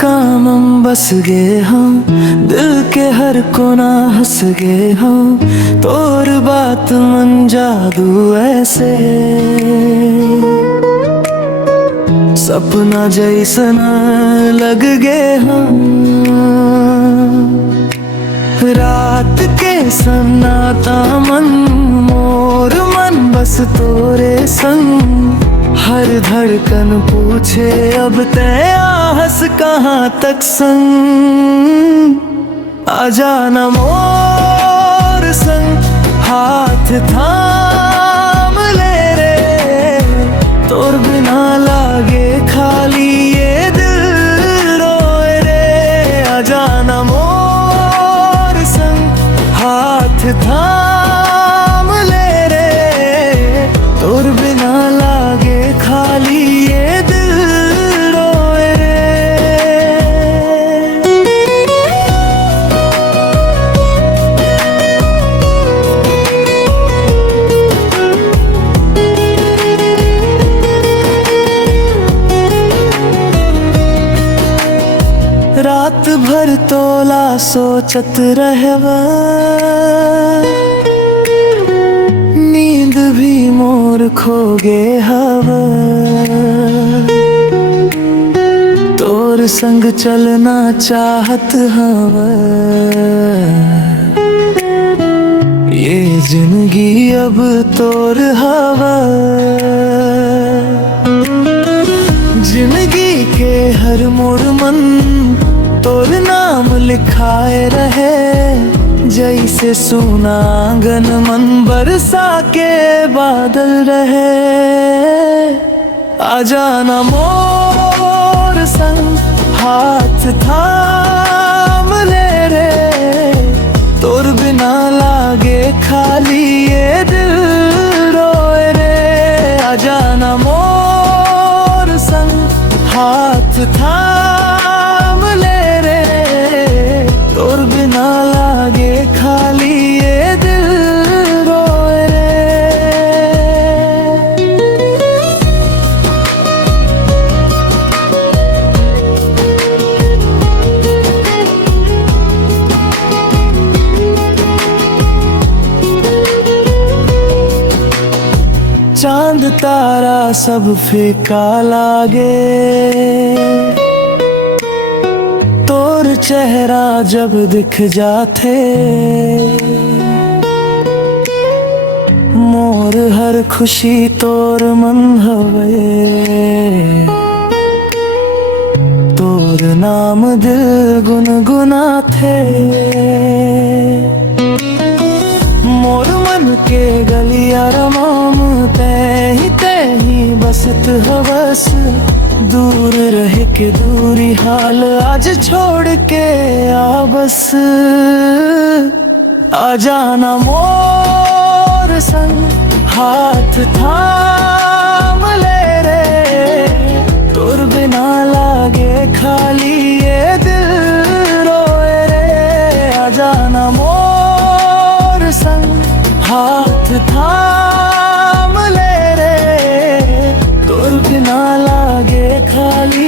कामम बस गए हम, दिल के हर कोना हंस गए हम। तोर बात मन जादू ऐसे, सपना जैसन लग गए हम। रात के सन्नाटा मन, मोर मन बस तोरे संग। हर धड़कन पूछे अब तय आहस कहाँ तक संग। आ जाना मोर संग, हाथ थाम ले रे। तोर बिना लागे खाली ये दिल रोए रे। आ जाना मोर संग, हाथ थाम ले रे। तोर बिना लागे खाली ये दिल रोए रे। रात भर तोला सोचत रहवा, नींद भी मोर खोगे हवा। तोर संग चलना चाहत हवा, ये जिंदगी अब तोर हवा। जिंदगी के हर मोड़ मन तोर नाम लिखाए रहे। जैसे सुना आंगन मन बरसा के बादल रहे। आ जाना मोर संग, हाथ थाम ले रे। तोर बिना लागे खाली ये दिल रोए रे। आ जाना मोर संग, हाथ थाम ले रे। तोर बिना लागे खाली ये दिल रोए रे। चांद तारा सब फीका लागे, तोर चेहरा जब दिख जाते। मोर हर खुशी तोर मन हवे। तोर नाम दिल गुनगुनाथे। मोर मन के गलिया रमाम तही बसत हवस। दूर रह के दूरी हाल आज छोड़ के आ बस। आ जाना मोर संग, हाथ थाम ले रे। तोर बिना लागे खाली ये दिल रोए रे। आ जाना मोर संग, हाथ थाम ले रे। तोर बिना लागे खाली